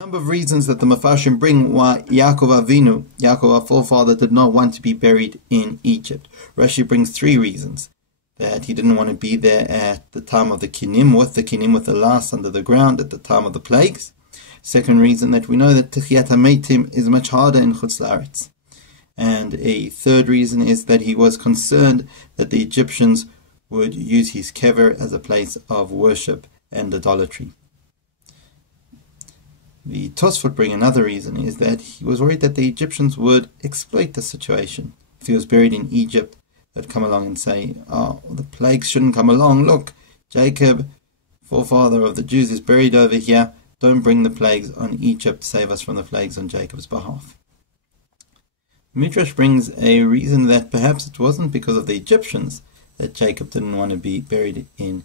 Number of reasons that the Mefarshim bring why Yaakov our forefather, did not want to be buried in Egypt. Rashi brings 3 reasons. That he didn't want to be there at the time of the kinim, with the last under the ground at the time of the plagues. Second reason, that we know that Techiyat HaMeitim is much harder in Chutz La'aretz. And a third reason is that he was concerned that the Egyptians would use his kever as a place of worship and idolatry. The Tosfot bring another reason, is that he was worried that the Egyptians would exploit the situation. If he was buried in Egypt, they'd come along and say, oh, the plagues shouldn't come along. Look, Jacob, forefather of the Jews, is buried over here. Don't bring the plagues on Egypt. Save us from the plagues on Jacob's behalf. Midrash brings a reason that perhaps it wasn't because of the Egyptians that Jacob didn't want to be buried in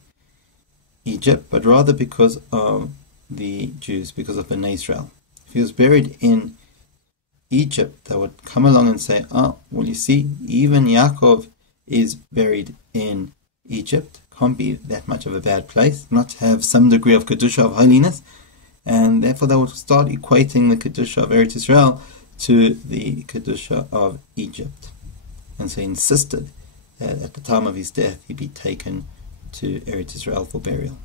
Egypt, but rather because of the Jews, because of Bnei Israel. If he was buried in Egypt, they would come along and say, oh, well, you see, even Yaakov is buried in Egypt. Can't be that much of a bad place, not to have some degree of Kedusha, of holiness, and therefore they would start equating the Kedusha of Eretz Israel to the Kedusha of Egypt. And so he insisted that at the time of his death he be taken to Eretz Israel for burial.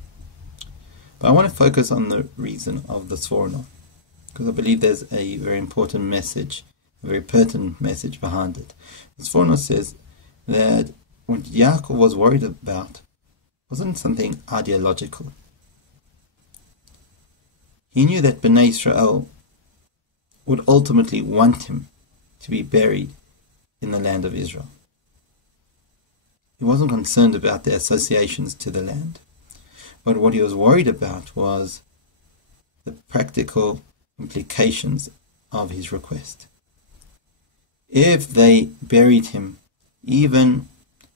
But I want to focus on the reason of the Sforno, because I believe there's a very important message, a very pertinent message behind it. The Sforno says that what Yaakov was worried about wasn't something ideological. He knew that Bnei Israel would ultimately want him to be buried in the land of Israel. He wasn't concerned about their associations to the land. But what he was worried about was the practical implications of his request. If they buried him, even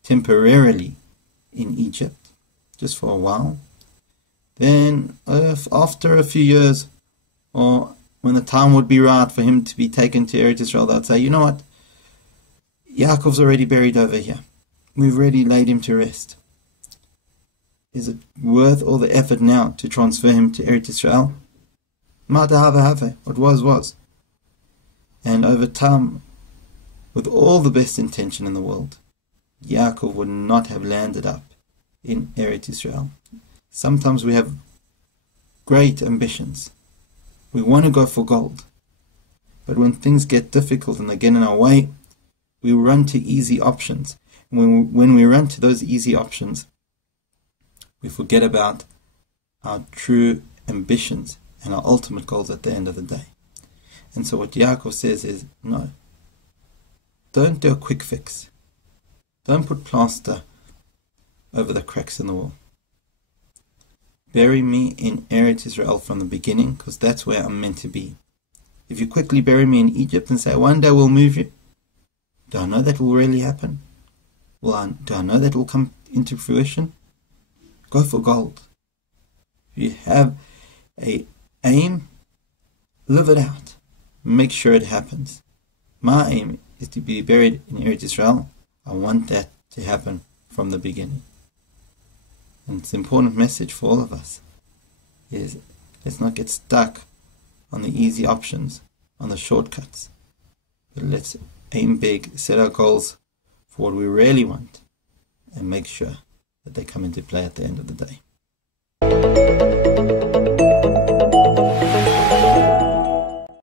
temporarily, in Egypt, just for a while, then after a few years, or when the time would be right for him to be taken to Eretz Israel, they'd say, you know what, Yaakov's already buried over here. We've already laid him to rest. Is it worth all the effort now to transfer him to Eretz Israel? What was. And over time, with all the best intention in the world, Yaakov would not have landed up in Eretz Israel. Sometimes we have great ambitions. We want to go for gold. But when things get difficult and they get in our way, we run to easy options. When we run to those easy options, we forget about our true ambitions and our ultimate goals at the end of the day. And so what Yaakov says is, no, don't do a quick fix. Don't put plaster over the cracks in the wall. Bury me in Eretz Israel from the beginning, because that's where I'm meant to be. If you quickly bury me in Egypt and say, one day we'll move you, do I know that will really happen? Do I know that will come into fruition? Go for gold. If you have an aim, live it out. Make sure it happens. My aim is to be buried in Eretz Israel. I want that to happen from the beginning. And it's an important message for all of us, is let's not get stuck on the easy options, on the shortcuts. But let's aim big, set our goals for what we really want, and make sure that they come into play at the end of the day.